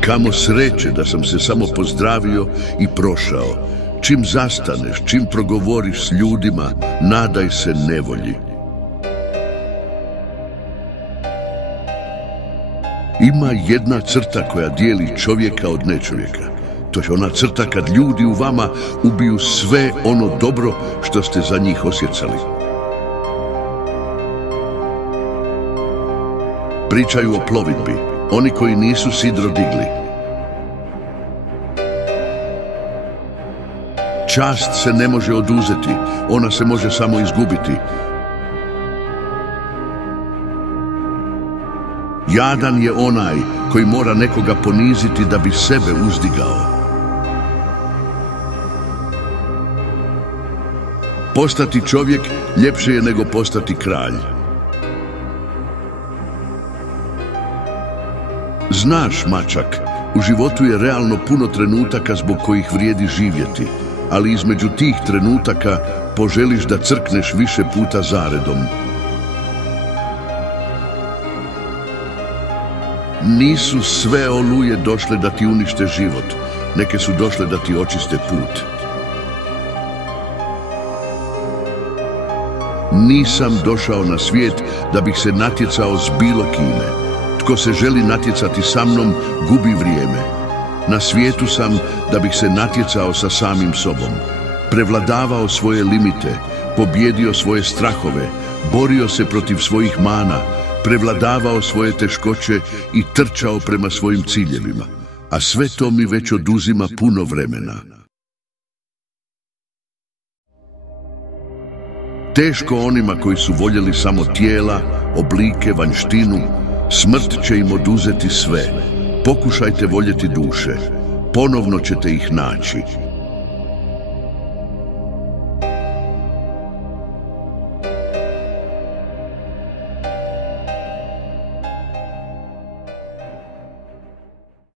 Kamo sreće da sam se samo pozdravio i prošao. Čim zastaneš, čim progovoriš s ljudima, nadaj se nevolji. Ima jedna crta koja dijeli čovjeka od nečovjeka. To je ona crta kad ljudi u vama ubiju sve ono dobro što ste za njih osjećali. Pričaju o plovidbi, oni koji nisu sidro digli. Čast se ne može oduzeti, ona se može samo izgubiti. Jadan je onaj koji mora nekoga poniziti da bi sebe uzdigao. Postati čovjek ljepše je nego postati kralj. Znaš, mačak, u životu je realno puno trenutaka zbog kojih vrijedi živjeti, ali između tih trenutaka poželiš da crkneš više puta zaredom. Nisu sve oluje došle da ti unište život, neke su došle da ti očiste put. Nisam došao na svijet da bih se natjecao s bilo kime. Tko se želi natjecati sa mnom, gubi vrijeme. Na svijetu sam da bih se natjecao sa samim sobom. Prevladavao svoje limite, pobjedio svoje strahove, borio se protiv svojih mana, prevladavao svoje teškoće i trčao prema svojim ciljevima. A sve to mi već oduzima puno vremena. Teško onima koji su voljeli samo tijela, oblike, vanjštinu, smrt će im oduzeti sve. Pokušajte voljeti duše, ponovno ćete ih naći.